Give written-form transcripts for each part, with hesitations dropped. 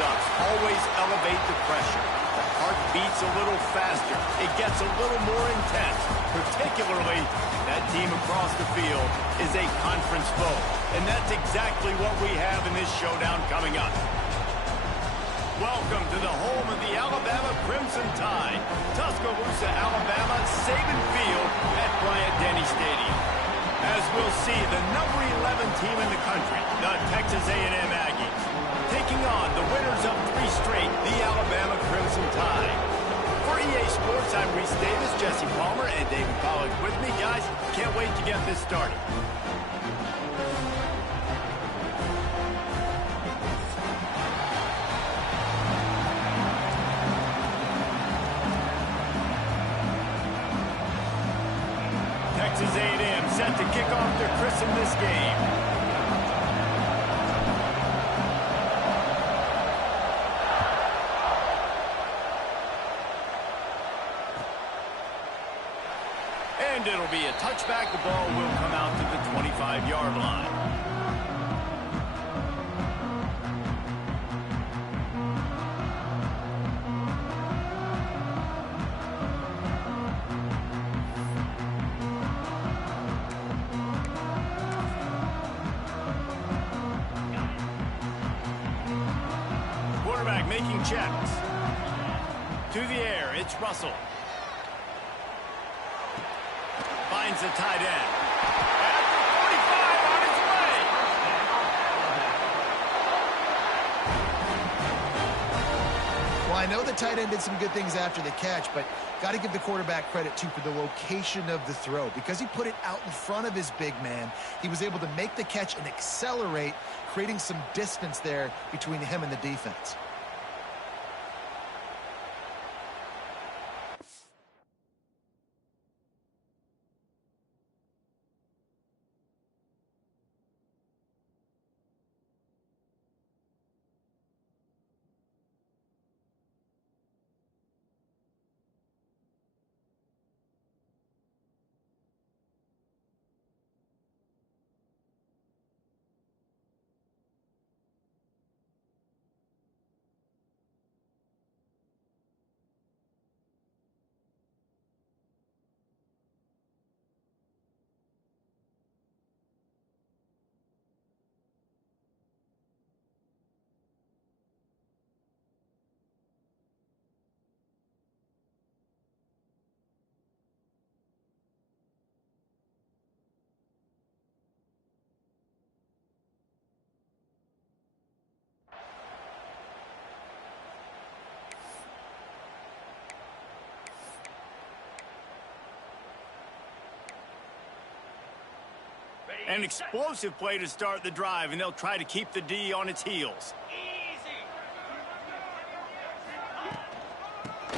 push-ups always elevate the pressure. The heart beats a little faster. It gets a little more intense, particularly that team across the field is a conference foe. And that's exactly what we have in this showdown coming up. Welcome to the home of the Alabama Crimson Tide. Tuscaloosa, Alabama, Saban Field at Bryant-Denny Stadium. As we'll see, the number 11 team in the country, the Texas A&M Aggies, taking on the winners of 3 straight, the Alabama Crimson Tide. For EA Sports, I'm Reese Davis, Jesse Palmer, and David Pollack with me. Guys, can't wait to get this started. Texas A&M set to kick off their christen this game. And it'll be a touchback. The ball will come out to the 25-yard line. Quarterback making checks. To the air, it's Russell. Finds the tight end. At the 45 on his way. Well, I know the tight end did some good things after the catch, but got to give the quarterback credit, too, for the location of the throw. Because he put it out in front of his big man, he was able to make the catch and accelerate, creating some distance there between him and the defense. An explosive play to start the drive, and they'll try to keep the D on its heels.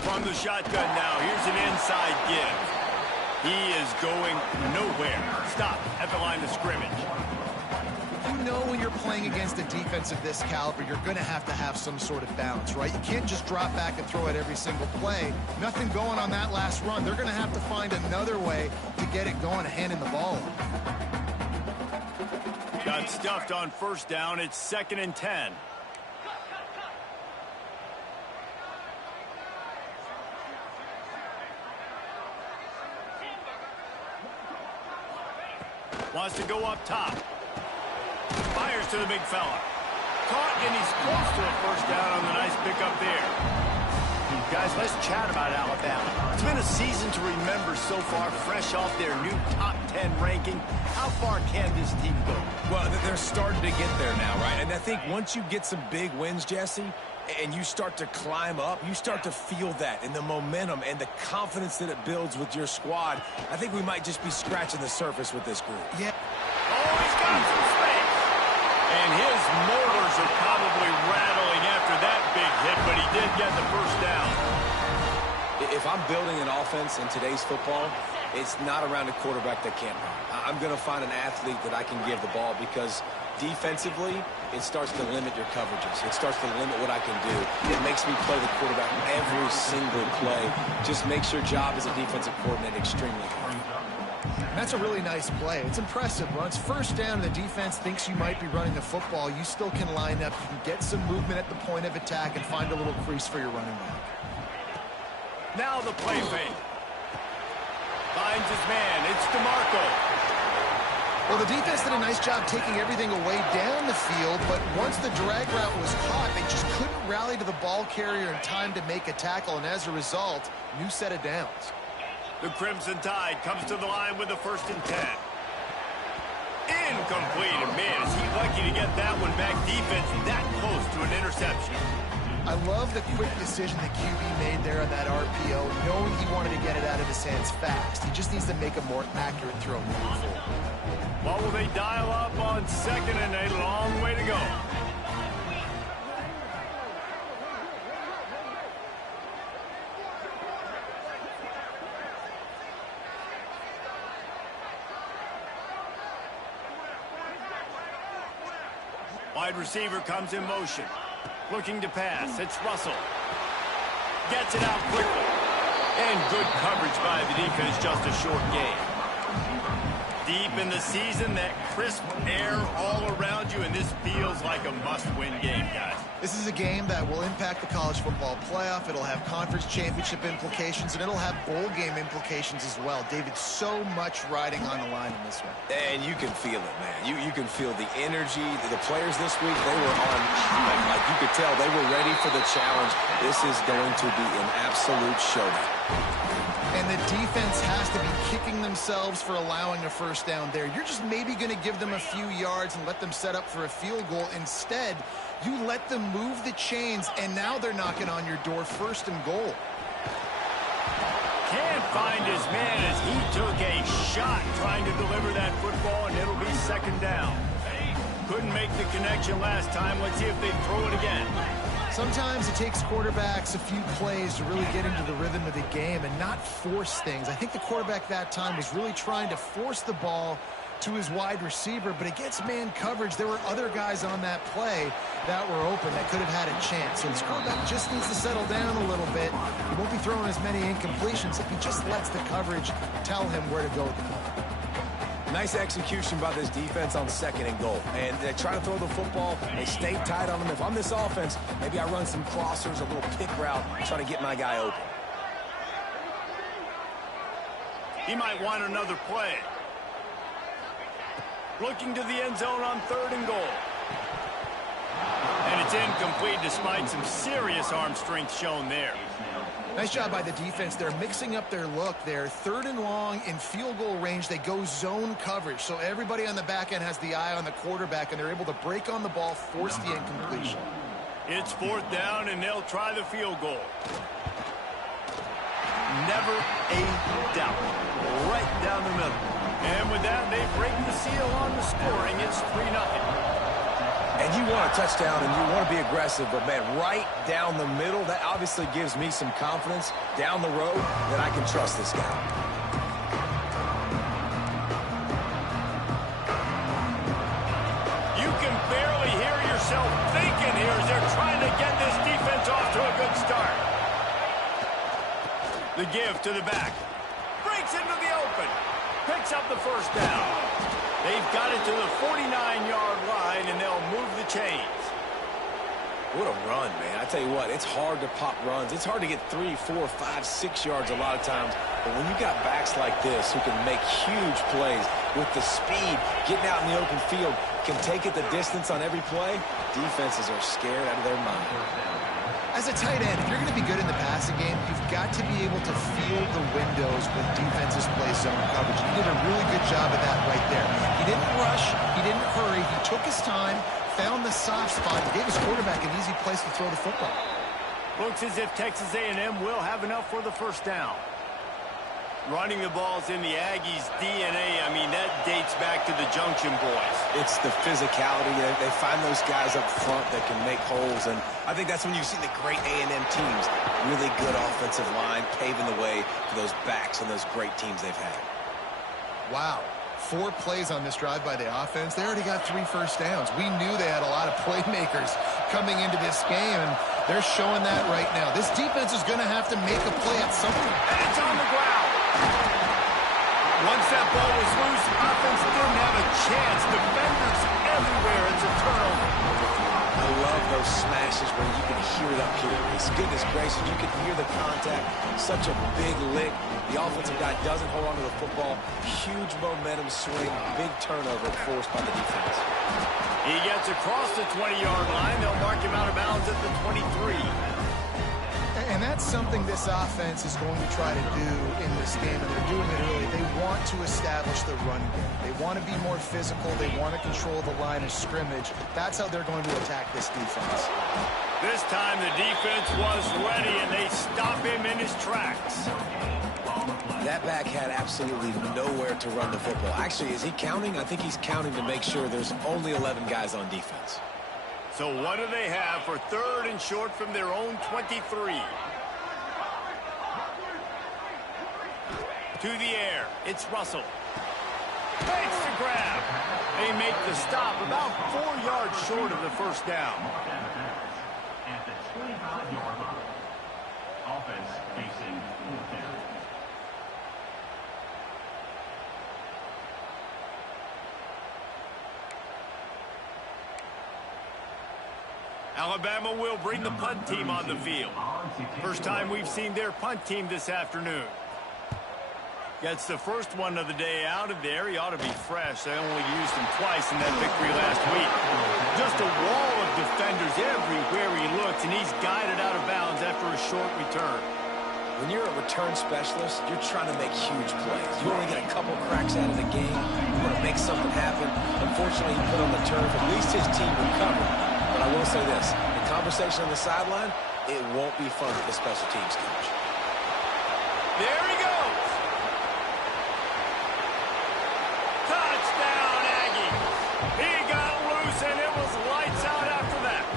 From the shotgun now, here's an inside give. He is going nowhere. Stop at the line of scrimmage. You know when you're playing against a defense of this caliber, you're going to have some sort of balance, right? You can't just drop back and throw it every single play. Nothing going on that last run. They're going to have to find another way to get it going, handing the ball off. Got stuffed on first down. It's 2nd and 10. Wants to go up top. Fires to the big fella. Caught, and he's close to a first down on the nice pickup there. Guys, let's chat about Alabama. It's been a season to remember so far, fresh off their new top 10 ranking. How far can this team go? Well, they're starting to get there now, right? And I think once you get some big wins, Jesse, and you start to climb up, you start to feel that and the momentum and the confidence that it builds with your squad. I think we might just be scratching the surface with this group. Yeah. Oh, he's got some space. And his molars are probably rattling after that big hit, but he did get the first down. If I'm building an offense in today's football, it's not around a quarterback that can't run. I'm going to find an athlete that I can give the ball because defensively, it starts to limit your coverages. It starts to limit what I can do. It makes me play the quarterback every single play. Just makes your job as a defensive coordinator extremely hard. And that's a really nice play. It's impressive. Once first down and the defense thinks you might be running the football, you still can line up. You can get some movement at the point of attack and find a little crease for your running back. Now the play fake. Finds his man. It's DeMarco. Well, the defense did a nice job taking everything away down the field, but once the drag route was caught, they just couldn't rally to the ball carrier in time to make a tackle, and as a result, new set of downs. The Crimson Tide comes to the line with the 1st and 10. Incomplete. And man, is he lucky to get that one back. Defense that close to an interception. I love the quick decision the QB made there on that RPO, knowing he wanted to get it out of his hands fast. He just needs to make a more accurate throw moving forward. What will they dial up on 2nd and a long way to go? Wide receiver comes in motion. Looking to pass. It's Russell. Gets it out quickly. And good coverage by the defense, just a short gain. Deep in the season, that crisp air all around you, and this feels like a must-win game, guys. This is a game that will impact the college football playoff. It'll have conference championship implications, and it'll have bowl game implications as well. David, so much riding on the line in this one. And you can feel it, man. You can feel the energy. The players this week, they were on high. Like you could tell, they were ready for the challenge. This is going to be an absolute showdown. And the defense has to be kicking themselves for allowing a first down there. You're just maybe going to give them a few yards and let them set up for a field goal. Instead, you let them move the chains, and now they're knocking on your door, 1st and goal. Can't find his man as he took a shot trying to deliver that football, and it'll be 2nd down. Couldn't make the connection last time. Let's see if they throw it again. Sometimes it takes quarterbacks a few plays to really get into the rhythm of the game and not force things. I think the quarterback that time was really trying to force the ball to his wide receiver, but against man coverage, there were other guys on that play that were open that could have had a chance. So this quarterback just needs to settle down a little bit. He won't be throwing as many incompletions if he just lets the coverage tell him where to go with the ball. Nice execution by this defense on 2nd and goal. And they try to throw the football. They stay tight on them. If I'm this offense, maybe I run some crossers, a little pick route, try to get my guy open. He might want another play. Looking to the end zone on 3rd and goal. And it's incomplete despite some serious arm strength shown there. Nice job by the defense. They're mixing up their look there. 3rd and long in field goal range. They go zone coverage. So everybody on the back end has the eye on the quarterback, and they're able to break on the ball, force the incompletion. It's 4th down, and they'll try the field goal. Never a doubt. Right down the middle. And with that, they break the seal on the scoring. It's 3-0. And you want a touchdown, and you want to be aggressive, but, man, right down the middle, that obviously gives me some confidence down the road that I can trust this guy. You can barely hear yourself thinking here as they're trying to get this defense off to a good start. The give to the back. Breaks into the open. Picks up the 1st down. They've got it to the 49-yard line, and they'll move the chains. What a run, man. I tell you what, it's hard to pop runs. It's hard to get 3, 4, 5, 6 yards a lot of times. But when you got backs like this who can make huge plays with the speed, getting out in the open field, can take it the distance on every play, defenses are scared out of their mind. As a tight end, if you're going to be good in the passing game, you've got to be able to feel the windows when defenses play zone coverage. He did a really good job of that right there. He didn't rush. He didn't hurry. He took his time, found the soft spot, and gave his quarterback an easy place to throw the football. Looks as if Texas A&M will have enough for the 1st down. Running the ball's in the Aggies' DNA. I mean, that dates back to the Junction Boys. It's the physicality. They find those guys up front that can make holes, and I think that's when you see the great A&M teams. Really good offensive line, paving the way for those backs and those great teams they've had. Wow. 4 plays on this drive by the offense. They already got 3 first downs. We knew they had a lot of playmakers coming into this game, and they're showing that right now. This defense is going to have to make a play at some point. And it's on the ground. Once that ball was loose, offense didn't have a chance. Defenders everywhere. It's a turnover. I love those smashes where you can hear it up here. It's goodness gracious, you can hear the contact. Such a big lick. The offensive guy doesn't hold on to the football. Huge momentum swing, big turnover forced by the defense. He gets across the 20-yard line. They'll mark him out of bounds at the 23. And that's something this offense is going to try to do in this game, and they're doing it early. They want to establish the run game. They want to be more physical. They want to control the line of scrimmage. That's how they're going to attack this defense. This time the defense was ready, and they stop him in his tracks. That back had absolutely nowhere to run the football. Actually, is he counting? I think he's counting to make sure there's only 11 guys on defense. So what do they have for 3rd and short from their own 23? To the air, it's Russell. Makes the grab. They make the stop about 4 yards short of the first down. At the 25-yard line, offense facing 4th down. Alabama will bring the punt team on the field. First time we've seen their punt team this afternoon. Gets the first one of the day out of there. He ought to be fresh. They only used him twice in that victory last week. Just a wall of defenders everywhere he looks, and he's guided out of bounds after a short return. When you're a return specialist, you're trying to make huge plays. You only get a couple cracks out of the game. You want to make something happen. Unfortunately, he put on the turf. At least his team recovered. But I will say this, the conversation on the sideline, it won't be fun for the special teams coach. There he goes. Touchdown, Aggie. He got loose, and it was lights out after that.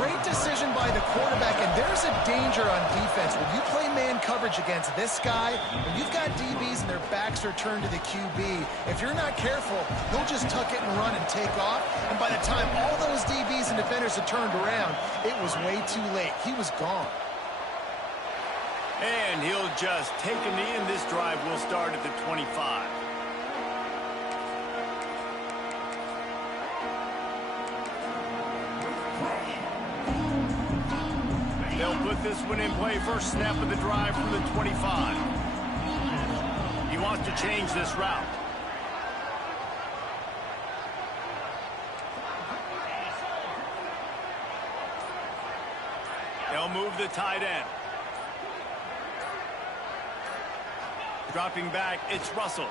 Great decision by the quarterback, and there's a danger on defense. When you play man coverage against this guy, when you've got DBs and their backs are turned to the QB, if you're not careful, he'll just tuck it and run and take off. And by the time all those DBs and defenders had turned around, it was way too late. He was gone. And he'll just take a knee, and this drive will start at the 25. They'll put this one in play. First snap of the drive from the 25. He wants to change this route. They'll move the tight end. Dropping back, it's Russell.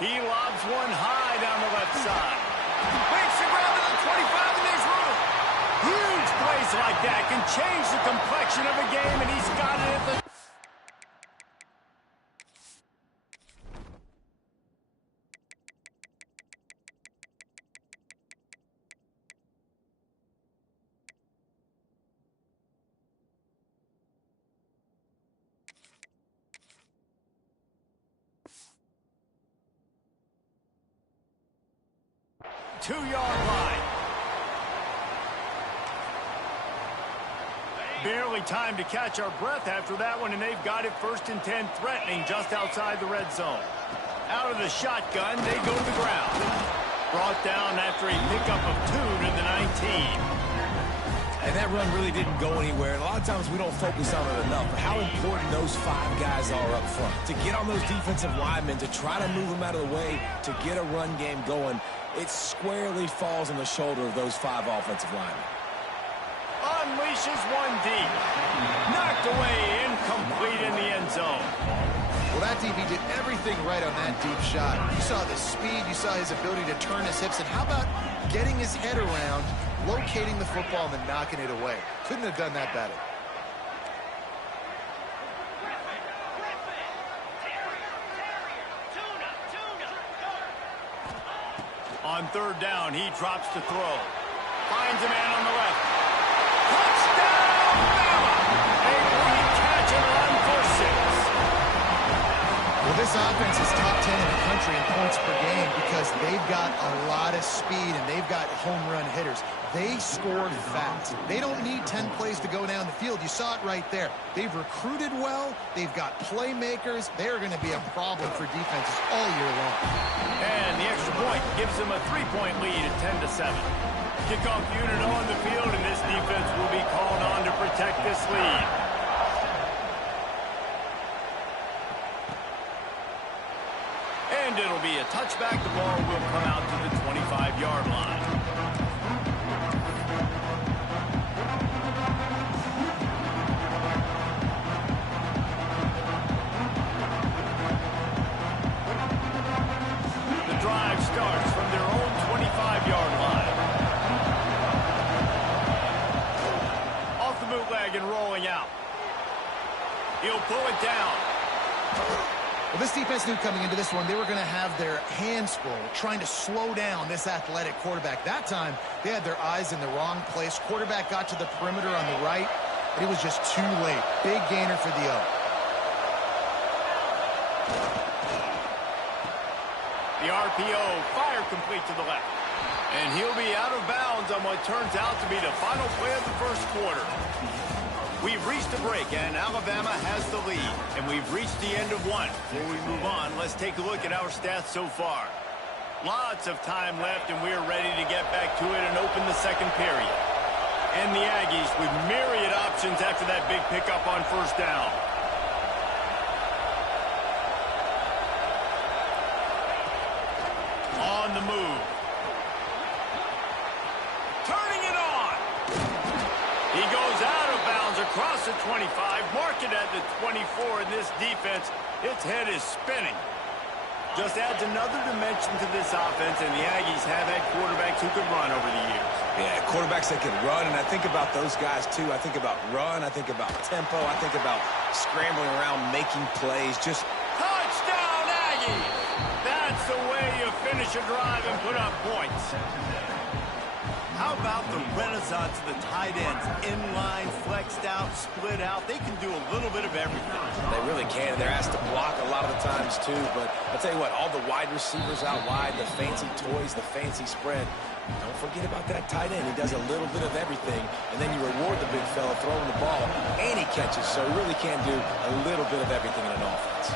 He lobs one high down the left side. Makes the grab at the 25, and there's room. Huge plays like that can change the complexion of a game, and he's got it at the... Two-yard line. Barely time to catch our breath after that one, and they've got it 1st and 10, threatening just outside the red zone. Out of the shotgun, they go to the ground. Brought down after a pickup of 2 to the 19. And that run really didn't go anywhere. And a lot of times we don't focus on it enough, but how important those 5 guys are up front. To get on those defensive linemen, to try to move them out of the way, to get a run game going, it squarely falls on the shoulder of those 5 offensive linemen. Unleashes one deep. Knocked away, incomplete in the end zone. Well, that DB did everything right on that deep shot. You saw the speed, you saw his ability to turn his hips, and how about getting his head around, locating the football, and then knocking it away? Couldn't have done that better. On 3rd down, he drops to throw. Finds a man on the left. Touchdown, Bama! A great catch and run for 6. Well, this offense is top 10 in the country in points points per game because they've got a lot of speed and they've got home run hitters. They score fast. They don't need 10 plays to go down the field. You saw it right there. They've recruited well. They've got playmakers. They're going to be a problem for defenses all year long. And the extra point gives them a 3-point lead at 10-7. Kickoff unit on the field, and this defense will be called on to protect this lead. And it'll be a touchback. The ball will come out to the 25-yard line. The drive starts from their own 25-yard line. Off the bootleg and rolling out. He'll pull it down. Well, this defense knew coming into this one they were going to have their hands full trying to slow down this athletic quarterback. That time, they had their eyes in the wrong place. Quarterback got to the perimeter on the right, and it was just too late. Big gainer for the O. The RPO, fire complete to the left. And he'll be out of bounds on what turns out to be the final play of the first quarter. We've reached a break, and Alabama has the lead. And we've reached the end of one. Before we move on, let's take a look at our stats so far. Lots of time left, and we're ready to get back to it and open the second period. And the Aggies with myriad options after that big pickup on first down. On the move. Turning it on. He goes out of bounds across the 25, mark it at the 24, and this defense, its head is spinning. Just adds another dimension to this offense, and the Aggies have had quarterbacks who could run over the years. Yeah, quarterbacks that can run, and I think about those guys, too. I think about run, I think about tempo, I think about scrambling around, making plays, just... Touchdown, Aggies! That's the way you finish a drive and put up points. How about the renaissance of the tight ends? Inline, flexed out, split out. They can do a little bit of everything. They really can. They're asked to block a lot of the times, too. But I'll tell you what, all the wide receivers out wide, the fancy toys, the fancy spread, don't forget about that tight end. He does a little bit of everything, and then you reward the big fella throwing the ball, and he catches. So he really can do a little bit of everything in an offense.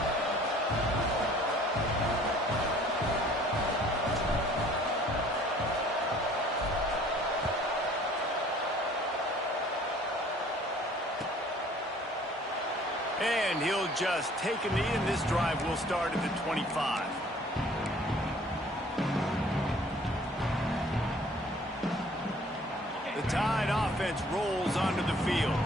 And he'll just take a knee, and this drive will start at the 25. The Tide offense rolls onto the field.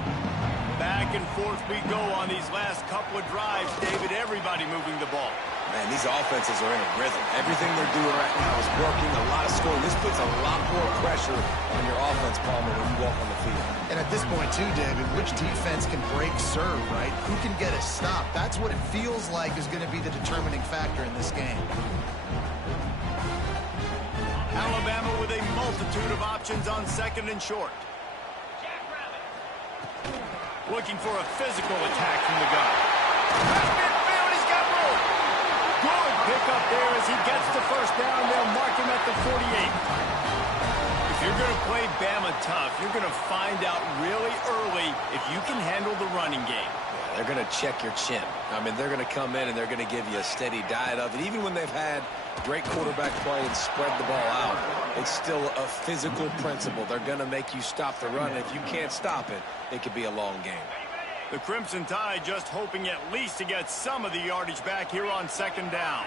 Back and forth we go on these last couple of drives, David. Everybody moving the ball. Man, these offenses are in a rhythm. Everything they're doing right now is working. A lot of scoring. This puts a lot more pressure on your offense, Palmer, when you walk on the field. And at this point, too, David, which defense can break serve, right? Who can get a stop? That's what it feels like is going to be the determining factor in this game. Alabama with a multitude of options on second and short. Looking for a physical attack from the gun. Midfield, he's got room. Good pick up there as he gets the first down. They'll mark him at the 48. If you're going to play Bama tough, you're going to find out really early if you can handle the running game. Yeah, they're going to check your chin. I mean, they're going to come in and they're going to give you a steady diet of it. Even when they've had great quarterback play and spread the ball out, it's still a physical principle. They're going to make you stop the run. And if you can't stop it, it could be a long game. The Crimson Tide just hoping at least to get some of the yardage back here on second down.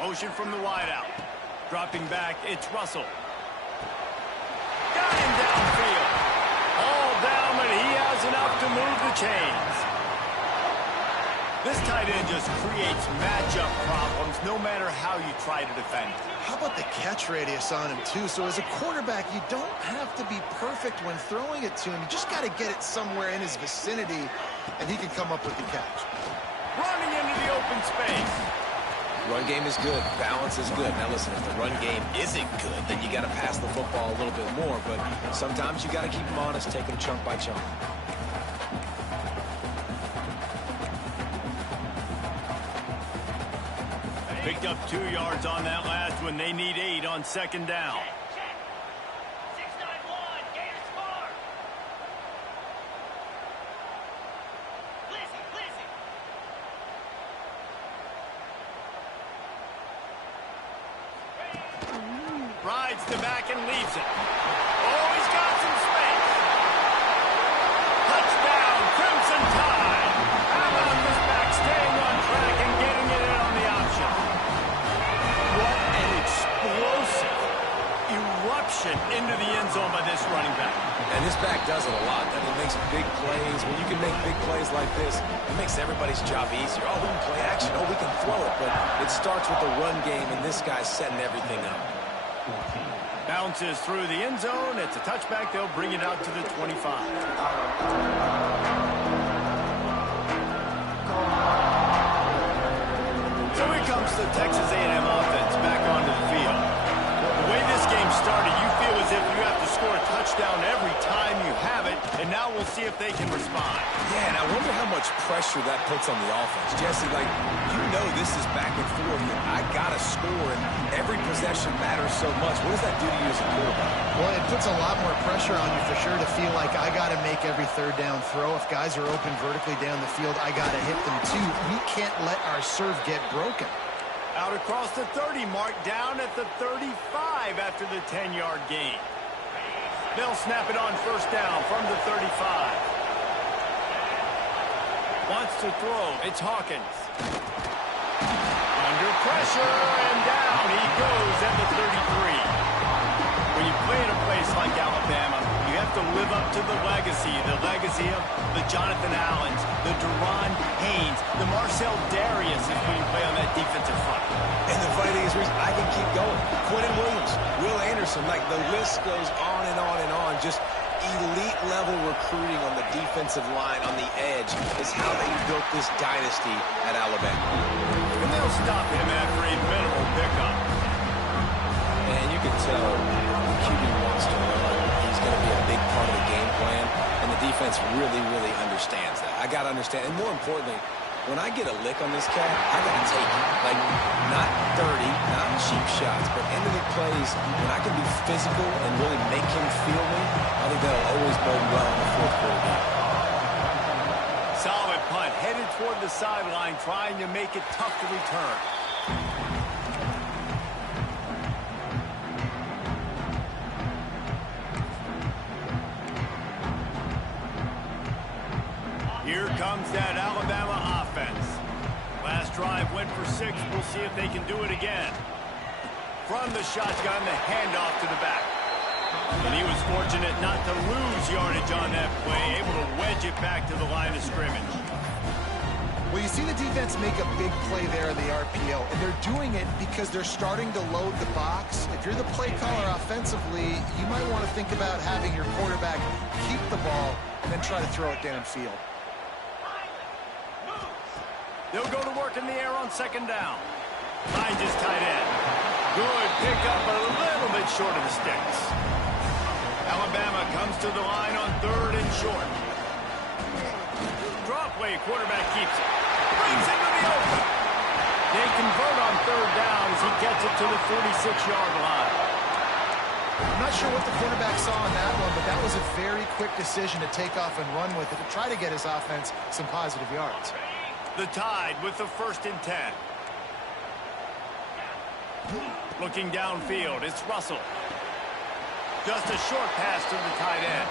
Motion from the wideout. Dropping back, it's Russell. Got him downfield. All down, but he has enough to move the chains. This tight end just creates matchup problems no matter how you try to defend it. How about the catch radius on him, too? So as a quarterback, you don't have to be perfect when throwing it to him. You just got to get it somewhere in his vicinity, and he can come up with the catch. Running into the open space. Run game is good. Balance is good. Now, listen, if the run game isn't good, then you got to pass the football a little bit more. But sometimes you got to keep them honest, take them chunk by chunk. Picked up 2 yards on that last one. They need 8 on second down. Rides the back and leaves it. Oh, he's got some space. Touchdown, Crimson Tide. How about this back staying on track and getting it in on the option? What an explosive eruption into the end zone by this running back. And this back does it a lot. That he makes big plays. When you can make big plays like this, it makes everybody's job easier. Oh, we can play action. Oh, we can throw it. But it starts with the run game, and this guy's setting everything up. Bounces through the end zone. It's a touchback. They'll bring it out to the 25. So here comes the Texas A&M offense back onto the field. The way this game started, you feel as if you have to score a touchdown every time you have it, and now we'll see if they can respond. Yeah, and I wonder how much pressure that puts on the offense. Jesse, like, you know this is back and forth, and I got to score, and every possession matters so much. What does that do to you as a quarterback? Well, it puts a lot more pressure on you for sure to feel like I got to make every third down throw. If guys are open vertically down the field, I got to hit them too. We can't let our serve get broken. Out across the 30 mark, down at the 35 after the 10-yard gain. They'll snap it on first down from the 35. Wants to throw. It's Hawkins. Under pressure, and down he goes at the 33. When you play in a place like Alabama, you have to live up to the legacy of the Jonathan Allens, the Deron Haynes, the Marcel Darius is when you play on that defensive front. And the funny thing is, I can keep going. Quentin Williams, Will Anderson, like the list goes on and on and on. Just elite-level recruiting on the defensive line, on the edge, is how they built this dynasty at Alabama. And they'll stop him after a minimal pickup. And you can tell the QB wants to run. He's going to be a big part of the game plan, and the defense really, really understands that. I got to understand, and more importantly, when I get a lick on this cat, I got to take it. Like, not dirty, not cheap shots, but end of the plays, when I can be physical and really make him feel me, I think that'll always bode well in the fourth quarter game. Solid punt, headed toward the sideline, trying to make it tough to return. Here comes that Alabama offense. Last drive went for 6. We'll see if they can do it again. From the shotgun, the handoff to the back. And he was fortunate not to lose yardage on that play, able to wedge it back to the line of scrimmage. Well, you see the defense make a big play there in the RPO, and they're doing it because they're starting to load the box. If you're the play caller offensively, you might want to think about having your quarterback keep the ball and then try to throw it downfield. They'll go to work in the air on second down. Finds his tight end. Good pickup, but a little bit short of the sticks. Alabama comes to the line on third and short. Drop play, quarterback keeps it. Brings it to the open. They convert on third down as he gets it to the 46-yard line. I'm not sure what the quarterback saw on that one, but that was a very quick decision to take off and run with it to try to get his offense some positive yards. The Tide with the 1st and 10. Looking downfield, it's Russell. Just a short pass to the tight end.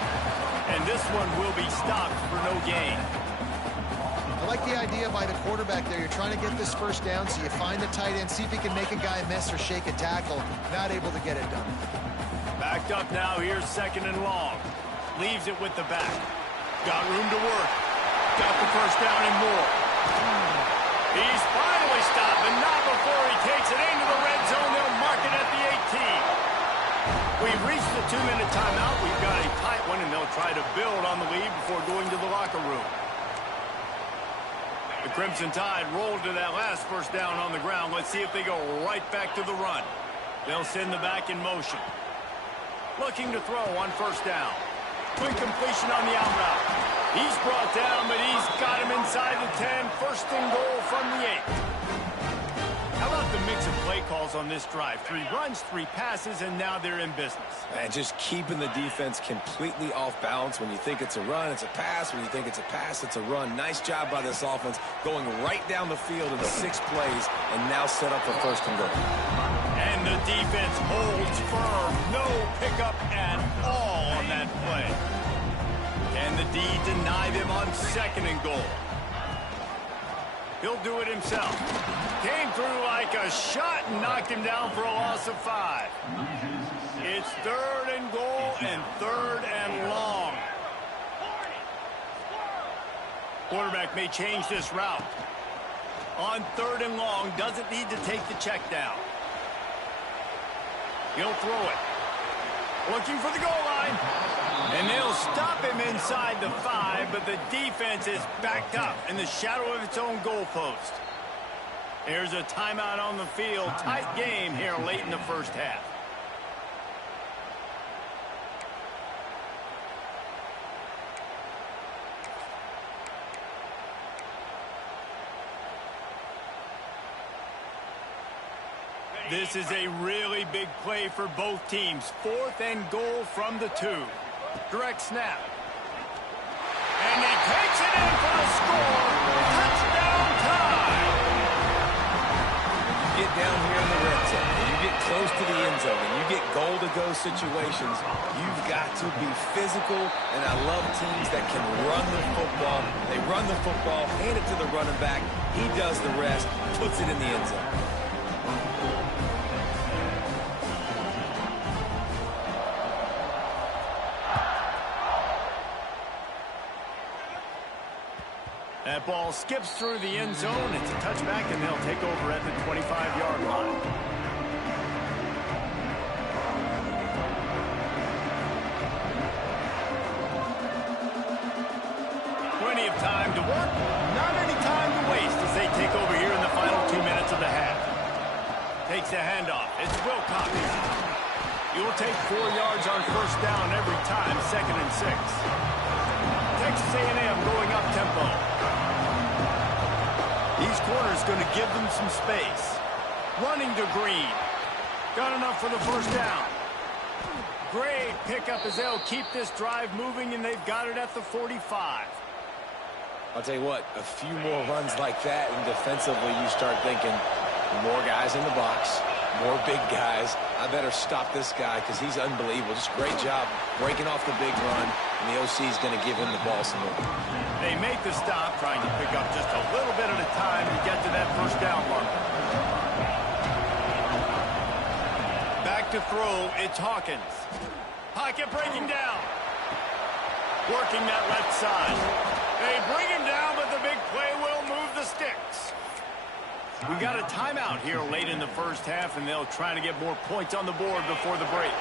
And this one will be stopped for no gain. I like the idea by the quarterback there. You're trying to get this first down, so you find the tight end, see if he can make a guy miss or shake a tackle. Not able to get it done. Backed up now, here's 2nd and long. Leaves it with the back. Got room to work. Got the first down and more. He's finally stopped, but not before he takes it into the red zone. They'll mark it at the 18. We've reached the 2-minute timeout. We've got a tight one, and they'll try to build on the lead before going to the locker room. The Crimson Tide rolled to that last first down on the ground. Let's see if they go right back to the run. They'll send the back in motion. Looking to throw on first down. Quick completion on the out route. He's brought down, but he's got him inside the 10. 1st and goal from the 8. How about the mix of play calls on this drive? 3 runs, 3 passes, and now they're in business. And just keeping the defense completely off balance. When you think it's a run, it's a pass. When you think it's a pass, it's a run. Nice job by this offense going right down the field in 6 plays and now set up for first and goal. And the defense holds firm. No pickup at all on that play. Can the D deny them on 2nd and goal? He'll do it himself. Came through like a shot and knocked him down for a loss of 5. It's 3rd and goal and 3rd and long. Quarterback may change this route. On 3rd and long, doesn't need to take the check down. He'll throw it. Looking for the goal line. And they'll stop him inside the 5, but the defense is backed up in the shadow of its own goalpost. There's a timeout on the field. Tight game here late in the first half. This is a really big play for both teams. 4th and goal from the 2. Direct snap. And he takes it in for the score. Touchdown time. You get down here in the red zone, and you get close to the end zone, and you get goal-to-go situations, you've got to be physical, and I love teams that can run the football. They run the football, hand it to the running back. He does the rest, puts it in the end zone. That ball skips through the end zone. It's a touchback, and they'll take over at the 25-yard line. Plenty of time to work. Not any time to waste as they take over here in the final 2 minutes of the half. Takes the handoff. It's Wilcox. You'll take 4 yards on 1st down every time, 2nd and 6. Texas A&M going up tempo. These corners going to give them some space. Running to Green. Got enough for the 1st down. Great pickup as they'll keep this drive moving, and they've got it at the 45. I'll tell you what, a few more runs like that, and defensively you start thinking more guys in the box, more big guys. I better stop this guy because he's unbelievable. Just great job breaking off the big run, and the OC is going to give him the ball some more. They make the stop, trying to pick up just a little bit at a time to get to that 1st down marker. Back to throw, it's Hawkins. Pocket breaking down. Working that left side. They bring him down, but the big play will move the sticks. We got a timeout here late in the first half, and they'll try to get more points on the board before the break.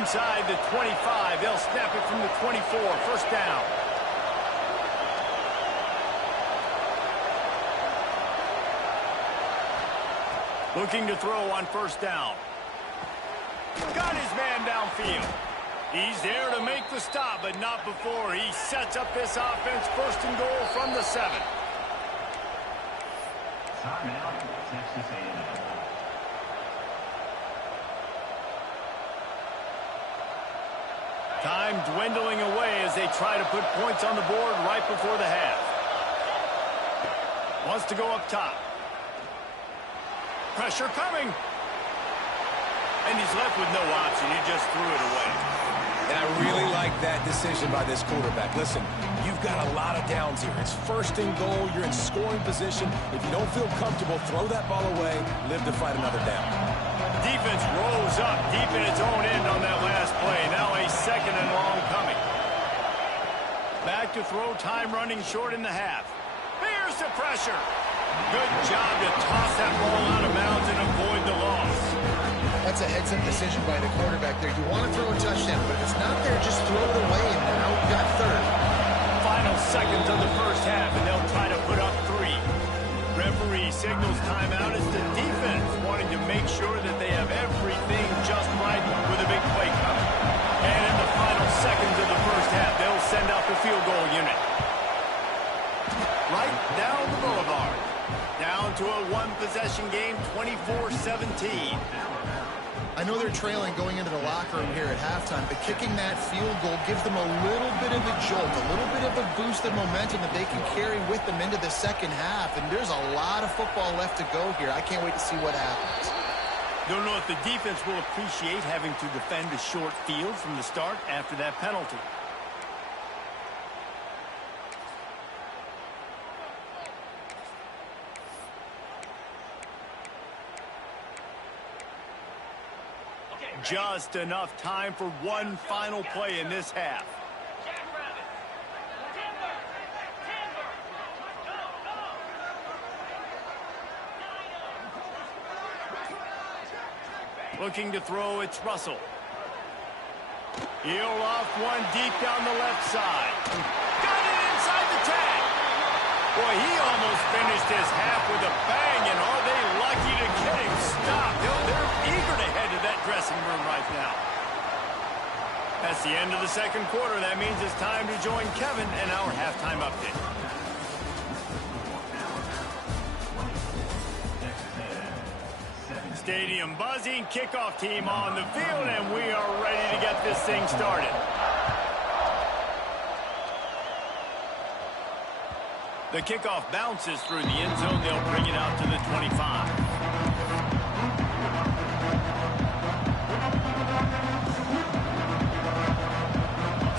Inside the 25, they'll snap it from the 24, 1st down. Looking to throw on 1st down. Got his man downfield. He's there to make the stop, but not before he sets up this offense. 1st and goal from the 7. Timeout, Texas A&M. Time dwindling away as they try to put points on the board right before the half. Wants to go up top. Pressure coming. And he's left with no option. He just threw it away. And I really like that decision by this quarterback. Listen, you've got a lot of downs here. It's 1st and goal. You're in scoring position. If you don't feel comfortable, throw that ball away. Live to fight another down. Defense rose up deep in its own end on that last play. Now a 2nd and long coming. Back to throw, time running short in the half. Here's the pressure. Good job to toss that ball out of bounds and avoid the loss. That's a heads-up decision by the quarterback there. You want to throw a touchdown, but if it's not there, just throw it away, and now you got 3rd. Final seconds of the first half, and they'll try to put up 3. Referee signals timeout as the defense wanting to make sure that they have everything just right with a big play coming. And in the final seconds of the first half, they'll send out the field goal unit. Right down the boulevard. Down down to a one-possession game, 24-17. I know they're trailing going into the locker room here at halftime, but kicking that field goal gives them a little bit of a jolt, a little bit of a boost of momentum that they can carry with them into the second half. And there's a lot of football left to go here. I can't wait to see what happens. Don't know if the defense will appreciate having to defend a short field from the start after that penalty. Just enough time for one final play in this half. Looking to throw, it's Russell. He'll off one deep down the left side. Got it inside the tag. Boy, he almost finished his half with a bang, and are they lucky to get him stopped? They're eager to head to that dressing room right now. That's the end of the second quarter. That means it's time to join Kevin in our halftime update. Stadium buzzing, kickoff team on the field, and we are ready to get this thing started. The kickoff bounces through the end zone. They'll bring it out to the 25.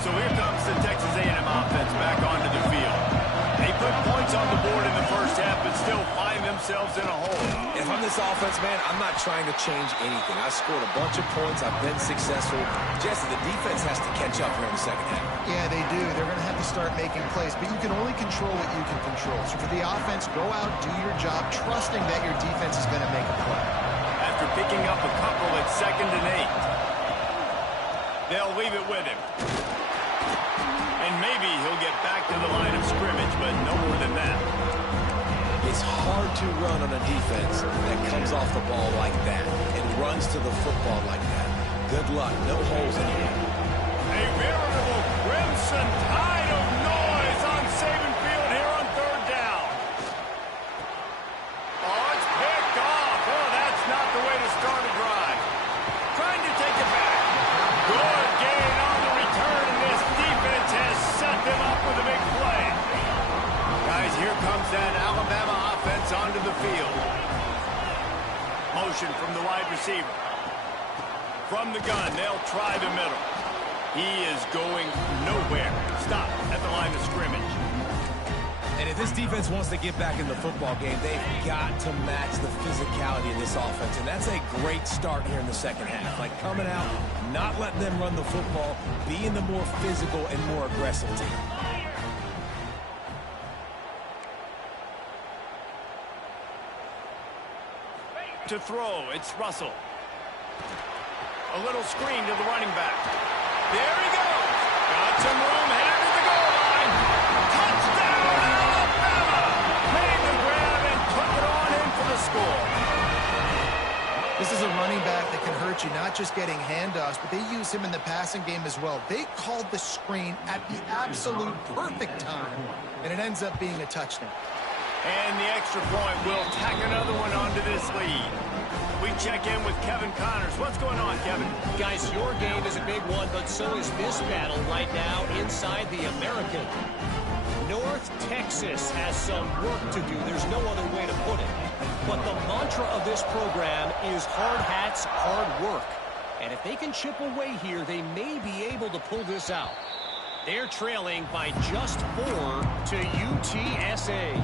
So here comes the Texas A&M offense back onto the field. They put points on the board in the first half, but still find themselves in a hole. If I'm this offense, man, I'm not trying to change anything. I scored a bunch of points. I've been successful. Jesse, the defense has to catch up here in the second half. Yeah, they do. They're going to have to start making plays, but you can only control what you can control. So for the offense, go out, do your job, trusting that your defense is going to make a play. After picking up a couple at 2nd and 8, they'll leave it with him. And maybe he'll get back to the line of scrimmage, but no more than that. It's hard to run on a defense that comes off the ball like that and runs to the football like that. Good luck. No holes anywhere. A veritable crimson tide of noise on Saban Field here on 3rd down. Oh, it's picked off. Oh, that's not the way to start a drive. Trying to take it back. Good gain on the return, and this defense has set them up with a big play. Guys, here comes that Alabama offense onto the field. Motion from the wide receiver. From the gun, they'll try the middle. He is going nowhere. Stop at the line of scrimmage. And if this defense wants to get back in the football game, they've got to match the physicality of this offense. And that's a great start here in the second half. Like coming out, not letting them run the football, being the more physical and more aggressive team. To throw, it's Russell. A little screen to the running back. There he goes. Got some room, headed to the goal line. Touchdown, Alabama! Made the grab and took it on in for the score. This is a running back that can hurt you, not just getting handoffs, but they use him in the passing game as well. They called the screen at the absolute perfect time, and it ends up being a touchdown. And the extra point will tack another one onto this lead. We check in with Kevin Connors. What's going on, Kevin? Guys, your game is a big one, but so is this battle right now inside the American. North Texas has some work to do. There's no other way to put it. But the mantra of this program is hard hats, hard work. And if they can chip away here, they may be able to pull this out. They're trailing by just 4 to UTSA.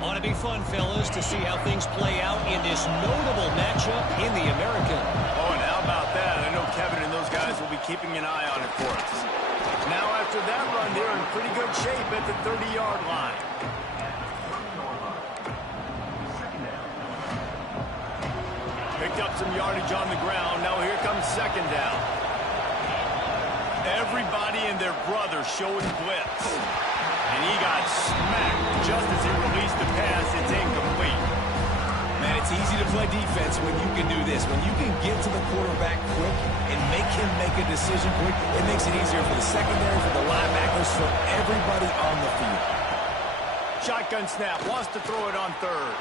Ought to be fun, fellas, to see how things play out in this notable matchup in the American. Oh, and how about that? I know Kevin and those guys will be keeping an eye on it for us. Now, after that run, they're in pretty good shape at the 30-yard line. Picked up some yardage on the ground. Now here comes 2nd down. Everybody and their brother showing blitz. And he got smacked just as he released the pass. It's incomplete. Man, it's easy to play defense when you can do this. When you can get to the quarterback quick and make him make a decision quick, it makes it easier for the secondary, for the linebackers, for everybody on the field. Shotgun snap, wants to throw it on third.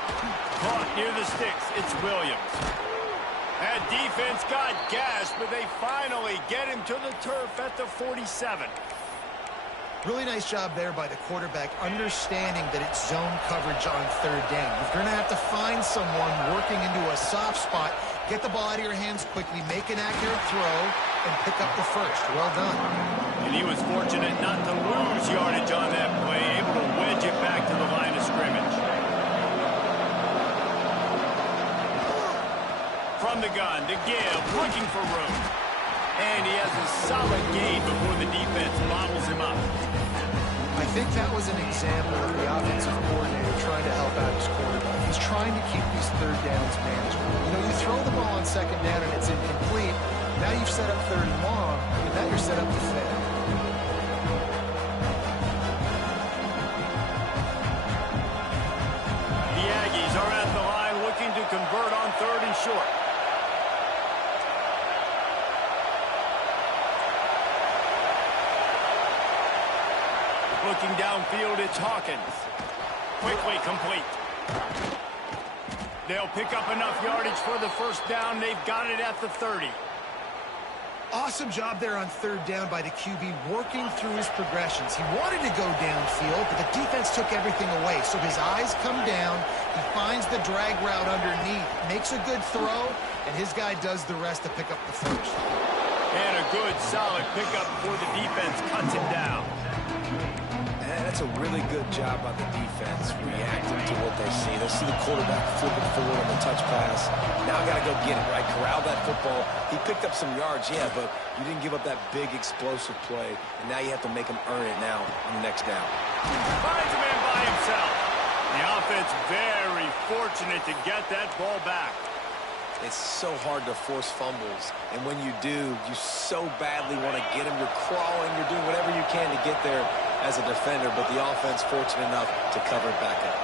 Caught near the sticks, it's Williams. That defense got gashed, but they finally get him to the turf at the 47. Really nice job there by the quarterback, understanding that it's zone coverage on third down. You're going to have to find someone working into a soft spot, get the ball out of your hands quickly, make an accurate throw, and pick up the first. Well done. And he was fortunate not to lose yardage on that play, able to wedge it back to the line of scrimmage. From the gun, to give, looking for room. And he has a solid gain before the defense bottles him up. I think that was an example of the offensive coordinator trying to help out his quarterback. He's trying to keep these third downs manageable. You know, you throw the ball on second down and it's incomplete. Now you've set up third and long, and now you're set up to fail. The Aggies are at the line looking to convert on third and short. Looking downfield, it's Hawkins. Quickly complete. They'll pick up enough yardage for the first down. They've got it at the 30. Awesome job there on third down by the QB, working through his progressions. He wanted to go downfield, but the defense took everything away. So his eyes come down. He finds the drag route underneath, makes a good throw, and his guy does the rest to pick up the first. And a good, solid pickup before the defense cuts him down. That's a really good job by the defense, reacting to what they see. They see the quarterback flipping forward on the touch pass. Now I got to go get it, right? Corral that football. He picked up some yards, yeah, but you didn't give up that big explosive play, and now you have to make him earn it now on the next down. Finds a man by himself. The offense very fortunate to get that ball back. It's so hard to force fumbles, and when you do, you so badly want to get them. You're crawling, you're doing whatever you can to get there as a defender, but the offense fortunate enough to cover it back up.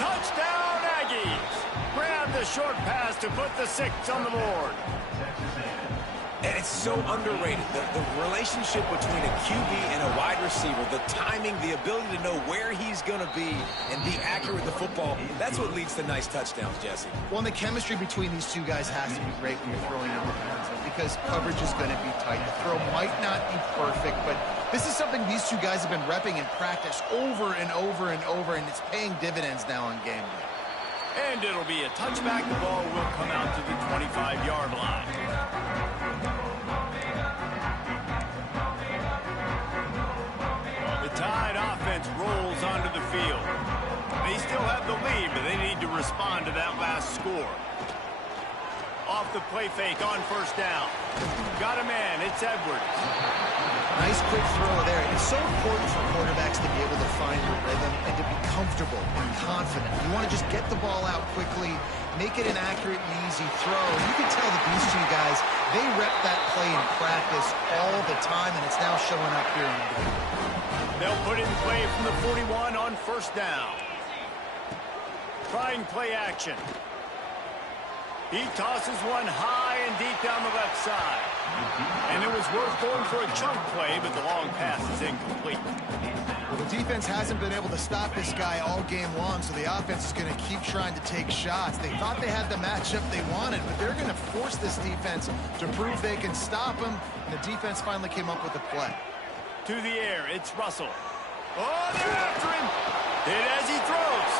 Touchdown, Aggies! Grab the short pass to put the 6 on the board. And it's so underrated. The relationship between a QB and a wide receiver, the timing, the ability to know where he's going to be and be accurate with the football, that's what leads to nice touchdowns, Jesse. Well, and the chemistry between these two guys has to be great when you're throwing in the hands because coverage is going to be tight. The throw might not be perfect, but this is something these two guys have been repping in practice over and over and over, and it's paying dividends now on game day. And it'll be a touchback. The ball will come out to the 25-yard line. The Tide offense rolls onto the field. They still have the lead, but they need to respond to that last score. Off the play fake on first down. Got a man. It's Edwards. Nice quick throw there. It's so important for quarterbacks to be able to find your rhythm and to be comfortable and confident. You want to just get the ball out quickly, make it an accurate and easy throw. And you can tell that these two guys, they rep that play in practice all the time, and it's now showing up here in the game. They'll put in play from the 41 on first down. Trying play action. He tosses one high and deep down the left side. And it was worth going for a chunk play, but the long pass is incomplete. Well, the defense hasn't been able to stop this guy all game long, so the offense is going to keep trying to take shots. They thought they had the matchup they wanted, but they're going to force this defense to prove they can stop him, and the defense finally came up with a play. To the air, it's Russell. Oh, they're after him. Hit as he throws.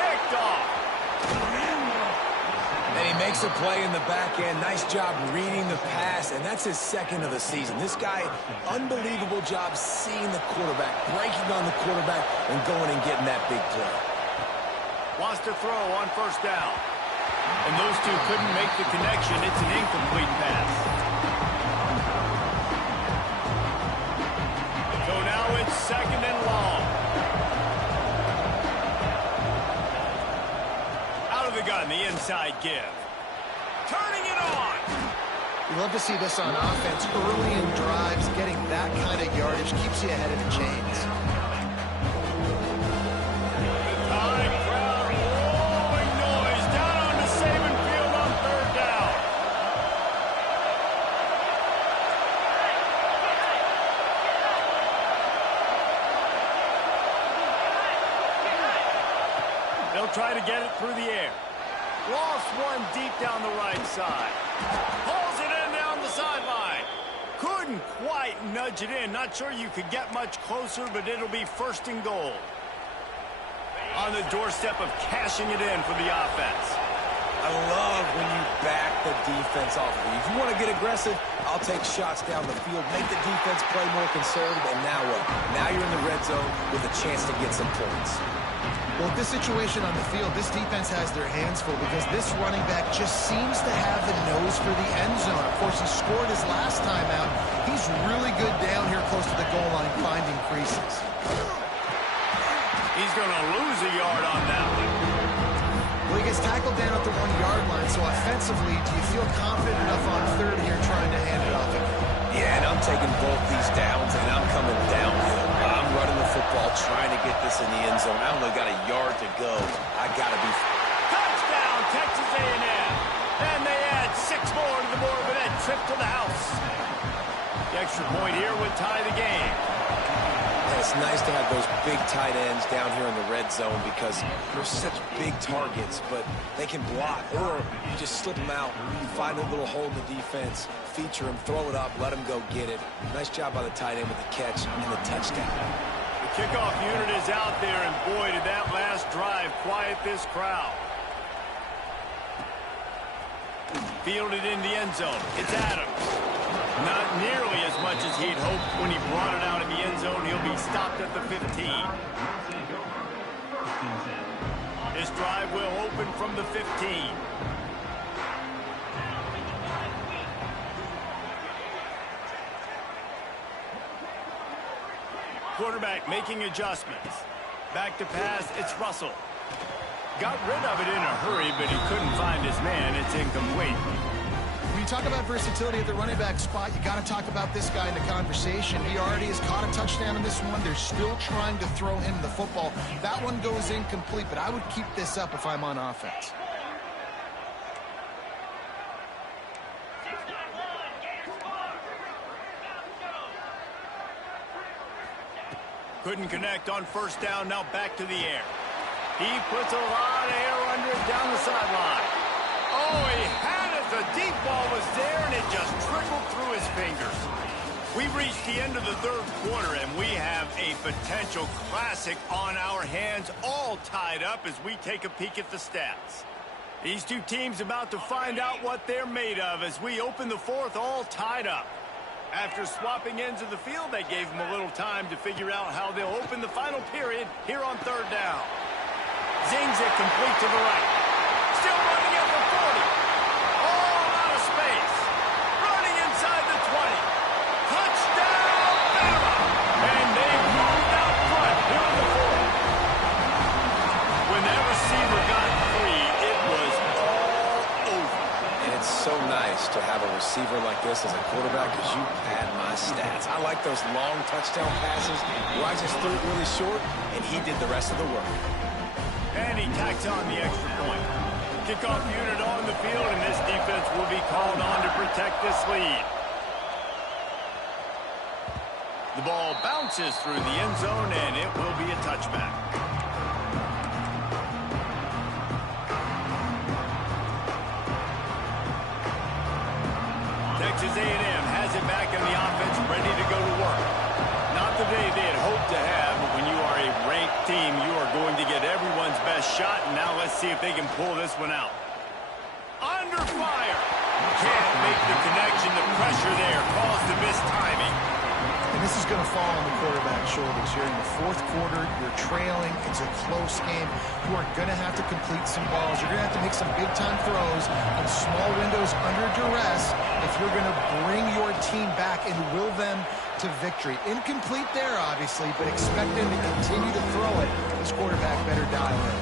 Picked off. And he makes a play in the back end. Nice job reading the pass, and that's his second of the season. This guy, unbelievable job seeing the quarterback, breaking on the quarterback, and going and getting that big play. Wants to throw on first down. And those two couldn't make the connection. It's an incomplete pass. So now it's second and long. Out of the gun, the inside give. Turning it on. You love to see this on offense. Early in drives, getting that kind of yardage keeps you ahead of the chains. Tide crowd rolling noise down onto Saban Field on third down. They'll try to get it through the air. Lost one deep down the right side. Pulls it in down the sideline. Couldn't quite nudge it in. Not sure you could get much closer, but it'll be first and goal. On the doorstep of cashing it in for the offense. I love when you back the defense off of you. If you want to get aggressive, I'll take shots down the field, make the defense play more conservative, and now what? Now you're in the red zone with a chance to get some points. Well, with this situation on the field, this defense has their hands full because this running back just seems to have the nose for the end zone. Of course, he scored his last time out. He's really good down here close to the goal line finding creases. He's going to lose a yard on that one. Well, he gets tackled down at the 1-yard line, so offensively, do you feel confident enough on third here trying to hand it off? Yeah, and I'm taking both these downs, and I'm coming downhill. I'm running the football, trying to get this in the end zone. I only got a yard to go. I got to be... Touchdown, Texas A&M. And they add 6 more to the board with that trip to the house. The extra point here would tie the game. It's nice to have those big tight ends down here in the red zone because they're such big targets, but they can block, or you just slip them out, you find a little hole in the defense, feature them, throw it up, let them go get it. Nice job by the tight end with the catch and the touchdown. The kickoff unit is out there, and boy, did that last drive quiet this crowd. Fielded in the end zone. It's Adams. Not nearly as much as he'd hoped when he brought it out in the end zone. He'll be stopped at the 15. This drive will open from the 15. Quarterback making adjustments. Back to pass, it's Russell. Got rid of it in a hurry, but he couldn't find his man. It's incomplete. When you talk about versatility at the running back spot, you got to talk about this guy in the conversation. He already has caught a touchdown in this one. They're still trying to throw him the football. That one goes incomplete, but I would keep this up if I'm on offense. Couldn't connect on first down. Now back to the air. He puts a lot of air under it down the sideline. Oh, he had it. The deep ball was there, and it just trickled through his fingers. We've reached the end of the third quarter, and we have a potential classic on our hands, all tied up as we take a peek at the stats. These two teams about to find out what they're made of as we open the fourth, all tied up. After swapping ends of the field, they gave them a little time to figure out how they'll open the final period here on third down. Zings it complete to the right. Still running at the 40. All out of space. Running inside the 20. Touchdown, Bama! And they moved out front here in the fourth. When that receiver got free, it was all over. And it's so nice to have a receiver like this as a quarterback because you pad my stats. I like those long touchdown passes where I just threw it really short, and he did the rest of the work. And he tacks on the extra point. Kickoff unit on the field, and this defense will be called on to protect this lead. The ball bounces through the end zone, and it will be a touchback. Texas A&M has it back in the offense, ready to go to work. Not the day they had hoped to have, but when you are a ranked team, you are going to get everyone's best shot, and now let's see if they can pull this one out. Under fire. Can't make the connection. The pressure there caused the missed timing. And this is going to fall on the quarterback's shoulders here in the fourth quarter. You're trailing. It's a close game. You are going to have to complete some balls. You're going to have to make some big-time throws in small windows under duress if you're going to bring your team back and will them to victory. Incomplete there, obviously, but expect them to continue to throw it. This quarterback better dial in.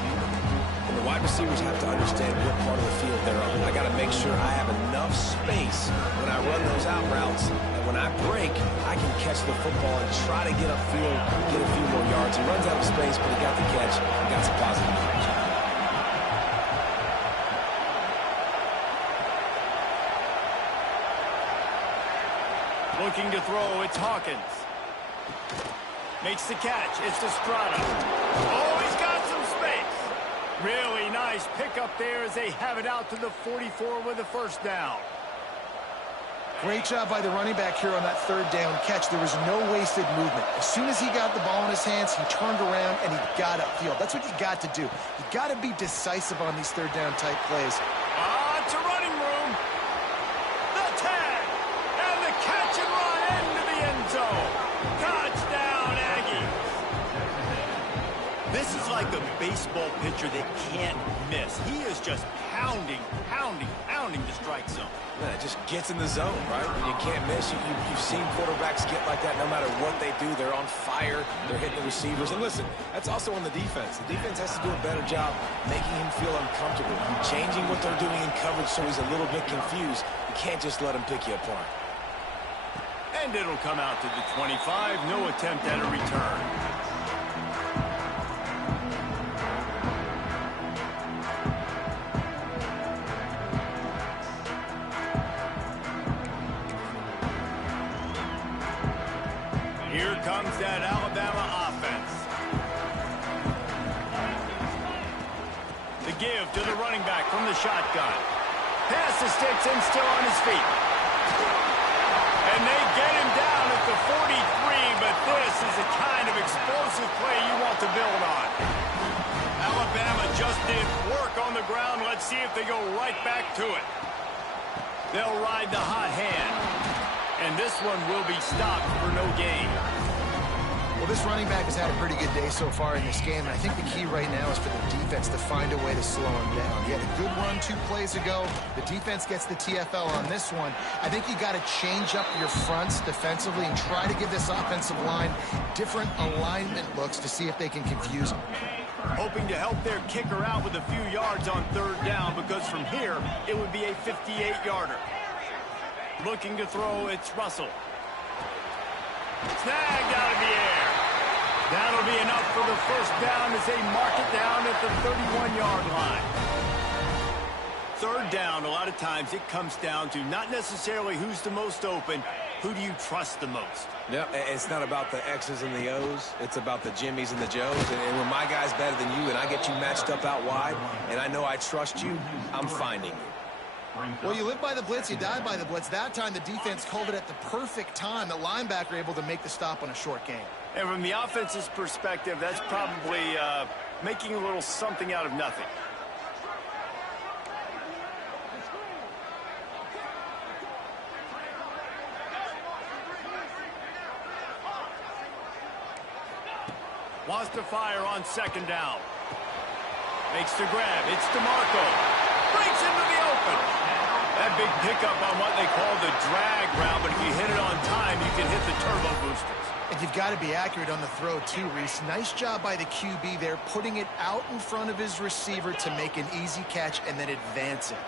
And the wide receivers have to understand what part of the field they're on. I got to make sure I have enough space when I run those out routes, and when I break, I can catch the football and try to get upfield, get a few more yards. He runs out of space, but he got the catch, got some positive yards. Looking to throw, it's Hawkins. Makes the catch, it's Estrada. Oh, he's got some space. Really nice pickup there as they have it out to the 44 with a first down. Great job by the running back here on that third down catch. There was no wasted movement. As soon as he got the ball in his hands, he turned around and he got upfield. That's what you got to do. You got to be decisive on these third down type plays. It's a running room. The tag. And the catch and run into the end zone. Touchdown, Aggies. This is like a baseball pitcher that can't miss. He is just pounding the strike zone. Man, it just gets in the zone, right? When you can't miss, you've seen quarterbacks get like that no matter what they do. They're on fire. They're hitting the receivers. And listen, that's also on the defense. The defense has to do a better job making him feel uncomfortable, changing what they're doing in coverage so he's a little bit confused. You can't just let him pick you apart. And it'll come out to the 25. No attempt at a return. Here comes that Alabama offense. The give to the running back from the shotgun. Pass the sticks and still on his feet. And they get him down at the 43, but this is the kind of explosive play you want to build on. Alabama just did work on the ground. Let's see if they go right back to it. They'll ride the hot hand. And this one will be stopped for no gain. Well, this running back has had a pretty good day so far in this game, and I think the key right now is for the defense to find a way to slow him down. He had a good run 2 plays ago. The defense gets the TFL on this one. I think you got to change up your fronts defensively and try to give this offensive line different alignment looks to see if they can confuse him. Hoping to help their kicker out with a few yards on third down, because from here, it would be a 58-yarder. Looking to throw, it's Russell. Snagged out of the air. That'll be enough for the first down as they mark it down at the 31-yard line. Third down, a lot of times it comes down to not necessarily who's the most open, who do you trust the most? Yeah, it's not about the X's and the O's. It's about the Jimmies and the Joes. And when my guy's better than you and I get you matched up out wide and I know I trust you, I'm finding you. Well, you live by the blitz, you die by the blitz. That time, the defense called it at the perfect time. The linebacker able to make the stop on a short gain. And from the offense's perspective, that's probably making a little something out of nothing. Wants to fire on second down. Makes the grab. It's DeMarco. Breaks into the open. That big pickup on what they call the drag route, but if you hit it on time, you can hit the turbo boosters. And you've got to be accurate on the throw, too, Reese. Nice job by the QB there, putting it out in front of his receiver to make an easy catch and then advance it.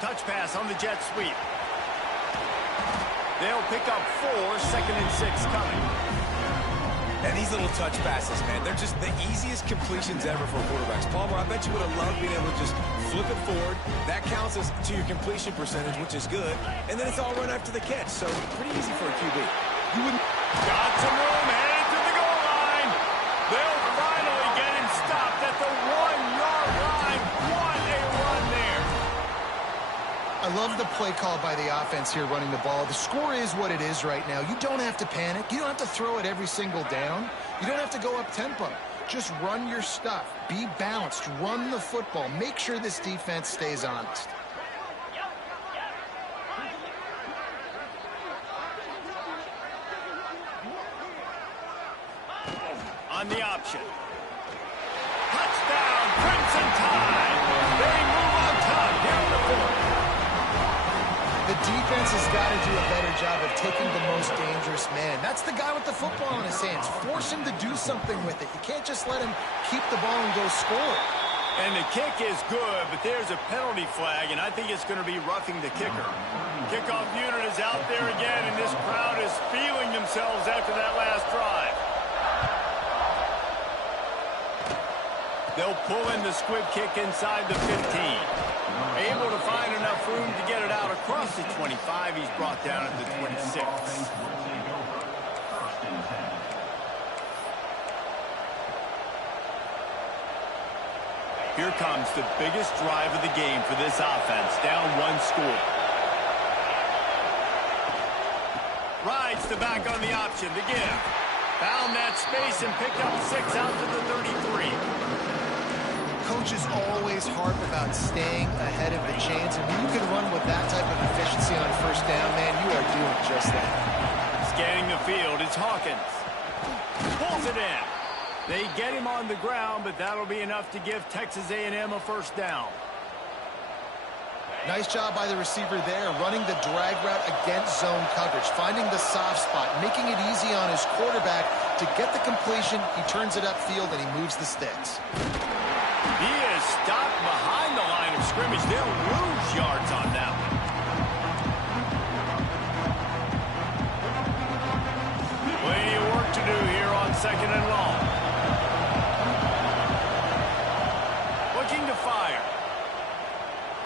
Touch pass on the jet sweep. They'll pick up 4, 2nd and 6 coming. And these little touch passes, man, they're just the easiest completions ever for quarterbacks. Palmer, I bet you would have loved being able to just flip it forward. That counts as to your completion percentage, which is good. And then it's all run after the catch, so pretty easy for a QB. You wouldn't... Got some room, headed to the goal line. They'll finally get him stopped at the 1-yard line. What a run there. I love the play call by the offense here running the ball. The score is what it is right now. You don't have to panic. You don't have to throw it every single down. You don't have to go up tempo. Just run your stuff. Be balanced. Run the football. Make sure this defense stays honest. On the option. Touchdown, Crimson Tide. They move on top here in the fourth. The defense has got to do a better job of taking the most dangerous man. That's the guy with the football in his hands. Force him to do something with it. You can't just let him keep the ball and go score. And the kick is good, but there's a penalty flag, and I think it's going to be roughing the kicker. Kickoff unit is out there again, and this crowd is feeling themselves after that last drive. They'll pull in the squib kick inside the 15. Able to find enough room to get it out across the 25. He's brought down at the 26. Here comes the biggest drive of the game for this offense, down one score. Rides the back on the option to give. Found that space and picked up 6 out to the 33. Coaches always harp about staying ahead of the chains, and when you can run with that type of efficiency on first down, man, you are doing just that. Scanning the field, it's Hawkins. Pulls it in. They get him on the ground, but that'll be enough to give Texas A&M a first down. Nice job by the receiver there, running the drag route against zone coverage, finding the soft spot, making it easy on his quarterback to get the completion. He turns it upfield, and he moves the sticks. He is stopped behind the line of scrimmage. They'll lose yards on that one. Plenty of work to do here on 2nd and long. Looking to fire.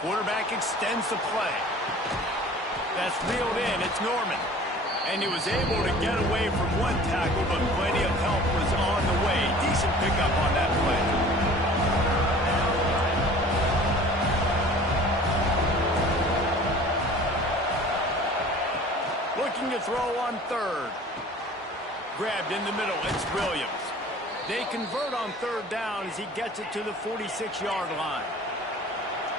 Quarterback extends the play. That's reeled in. It's Norman. And he was able to get away from one tackle, but plenty of help was on the way. Decent pickup on that play. Looking to throw on 3rd. Grabbed in the middle. It's Williams. They convert on 3rd down as he gets it to the 46-yard line.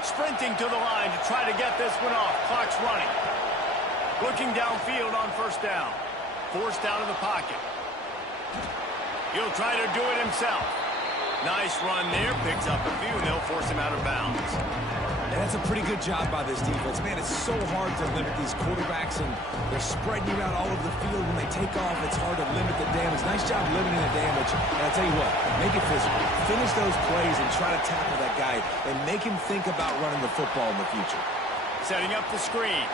Sprinting to the line to try to get this one off. Clock's running. Looking downfield on 1st down. Forced out of the pocket. He'll try to do it himself. Nice run there. Picks up a few, and they'll force him out of bounds. And that's a pretty good job by this defense. Man, it's so hard to limit these quarterbacks, and they're spreading you out all over the field. When they take off, it's hard to limit the damage. Nice job limiting the damage. And I'll tell you what, make it physical. Finish those plays and try to tackle that guy and make him think about running the football in the future. Setting up the screen.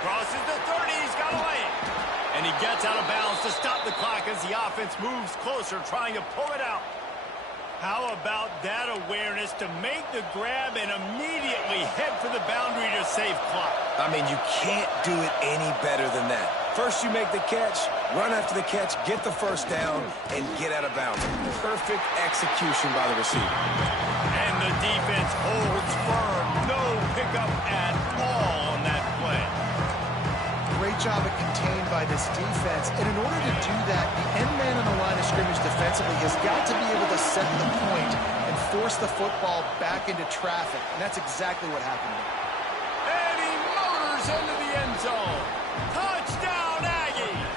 Crosses the 30. He's got away. And he gets out of bounds to stop the clock as the offense moves closer, trying to pull it out. How about that awareness to make the grab and immediately head for the boundary to save clock? I mean, you can't do it any better than that. First you make the catch, run after the catch, get the first down, and get out of bounds. Perfect execution by the receiver. And the defense holds firm. No pickup at all on that play. Great job at contained by this defense. And in order to do that, the end man on the line of scrimmage defensively has got to be able to set the point and force the football back into traffic. And that's exactly what happened there. And he motors into the end zone. Touchdown, Aggies!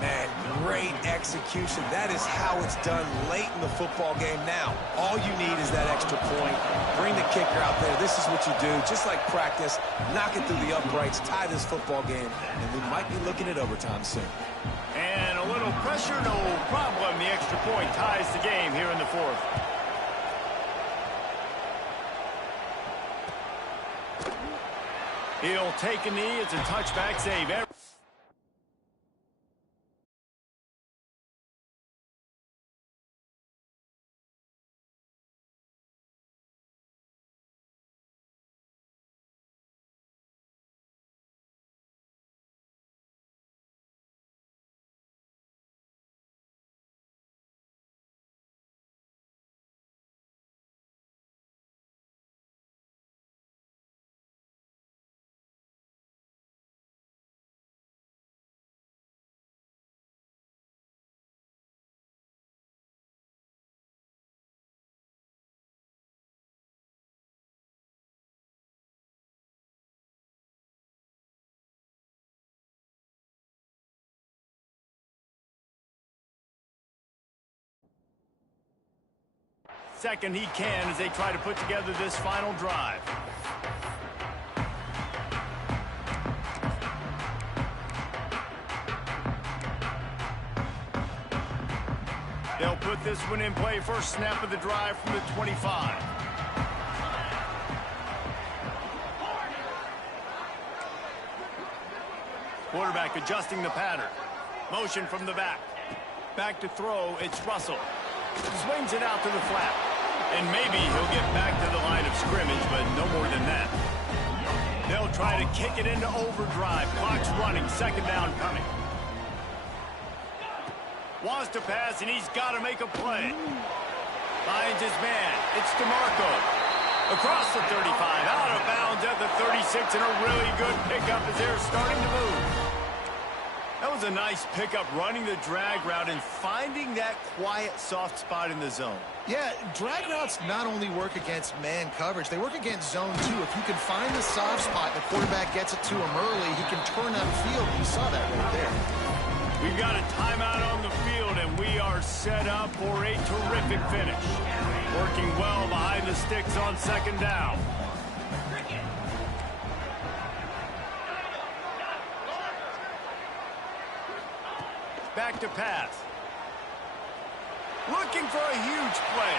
Man, great execution. That is how it's done late in the football game now. All you need is that extra point. Bring the kicker out there. This is what you do. Just like practice, knock it through the uprights, tie this football game, and we might be looking at overtime soon. And a little pressure, no problem. The extra point ties the game here in the 4th. He'll take a knee. It's a touchback save. Second he can as they try to put together this final drive. They'll put this one in play. First snap of the drive from the 25. Quarterback adjusting the pattern. Motion from the back. Back to throw. It's Russell. Swings it out to the flat. And maybe he'll get back to the line of scrimmage, but no more than that. They'll try to kick it into overdrive. Clock's running. 2nd down coming. Wants to pass, and he's got to make a play. Finds his man. It's DeMarco. Across the 35, out of bounds at the 36, and a really good pickup as they're starting to move. That was a nice pickup, running the drag route and finding that quiet, soft spot in the zone. Yeah, drag routes not only work against man coverage, they work against zone too. If you can find the soft spot and the quarterback gets it to him early, he can turn upfield. You saw that right there. We've got a timeout on the field, and we are set up for a terrific finish. Working well behind the sticks on second down. Back to pass. Looking for a huge play.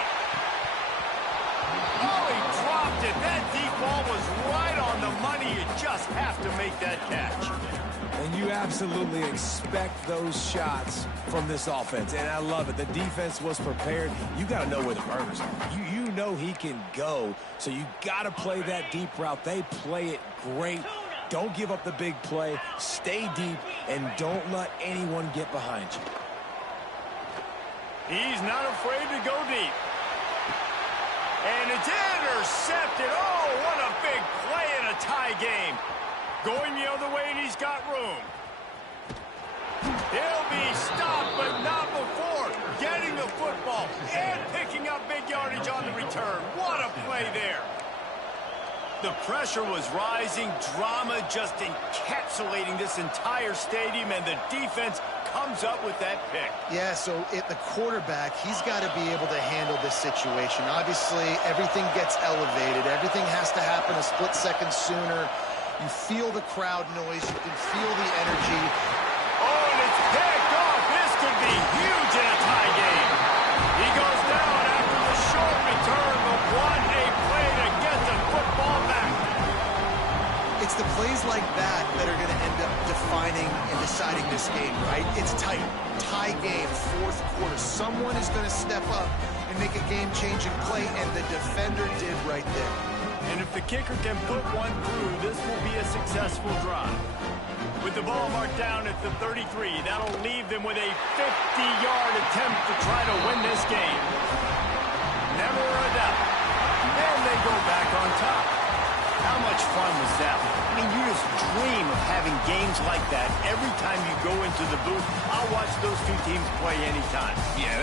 Oh, he dropped it. That deep ball was right on the money. You just have to make that catch. And you absolutely expect those shots from this offense, and I love it. The defense was prepared. You got to know where the burners are. You know he can go, so you got to play that deep route. They play it great. Don't give up the big play. Stay deep, and don't let anyone get behind you. He's not afraid to go deep. And it's intercepted. Oh, what a big play in a tie game. Going the other way, and he's got room. He'll be stopped, but not before getting the football and picking up big yardage on the return. What a play there. The pressure was rising, drama just encapsulating this entire stadium, and the defense comes up with that pick. Yeah, so at the quarterback, he's got to be able to handle this situation. Obviously, everything gets elevated. Everything has to happen a split second sooner. You feel the crowd noise. You can feel the energy. Oh, and it's picked off. This could be huge in a tie game. He goes down after the short return, but what a play to get the football back. It's the plays like that that are going to end up defining and deciding this game, right? It's tight. Tie game, fourth quarter. Someone is going to step up and make a game-changing play, and the defender did right there. And if the kicker can put one through, this will be a successful drive. With the ball marked down at the 33, that'll leave them with a 50-yard attempt to try to win this game. Never a doubt. And they go back on top. How much fun was that? I mean, you just dream of having games like that every time you go into the booth. I'll watch those two teams play anytime. Yeah,